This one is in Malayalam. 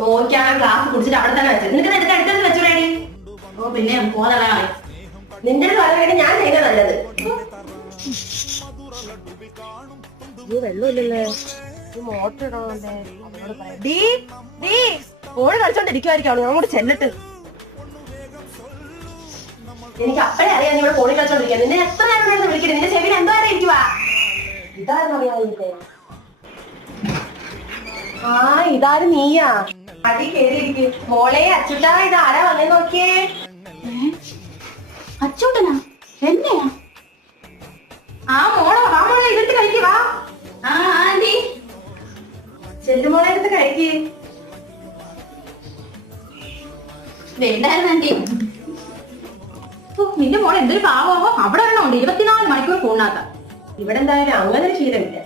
നോക്കിയാണ് ഗ്ലാസ് കുടിച്ചിട്ട് അവിടെ തന്നെ വെച്ചത്. നിനക്ക് നിന്റെ അടുത്തത് വെച്ചോളേടി. ഓ പിന്നെ പോതളായി നിന്റെ പറയാൻ ഞാൻ ചെയ്ത നല്ലത്. വെള്ളമില്ലല്ലേ, മോട്ടർ ഇടണല്ലേ. ഓട് കളിച്ചോണ്ടിരിക്കുവായിരിക്കും, അങ്ങോട്ട് ചെല്ലട്ട്. എനിക്ക് അപ്പഴേ അറിയാം നിങ്ങൾ ഫോണിൽ കളിച്ചോണ്ടിരിക്കുക. നിന്നെ എത്ര നേരം വിളിക്കുന്നത്, നിന്റെ ചെവിയിൽ എന്തോ അറിയിക്കുവാ. ഇതാരും അറിയാതിരിക്കേ. ആ ഇതാരും നീയാ. അടി കേറിയിരിക്കും. മോളെ അച്ചുട്ടാ, ഇത് ആരാ വന്നേ നോക്കിയേ. അച്ചൂട്ടനാ? എന്നെയാ? ആ മോളെ ഇതിട്ട് കഴിക്കുവാ. ആ ആന്റി. ചെല്ലുമോളെ എടുത്ത് കഴിക്കേ. വേണ്ടായിരുന്നു ആന്റി. നിന്റെ മോളെ എന്തൊരു പാവമോ. അവിടെ വരണമുണ്ട് 24 മണിക്കൂർ ഫോണിനകത്ത. ഇവിടെ എന്തായാലും അങ്ങനെ ഒരു ശീലമില്ല.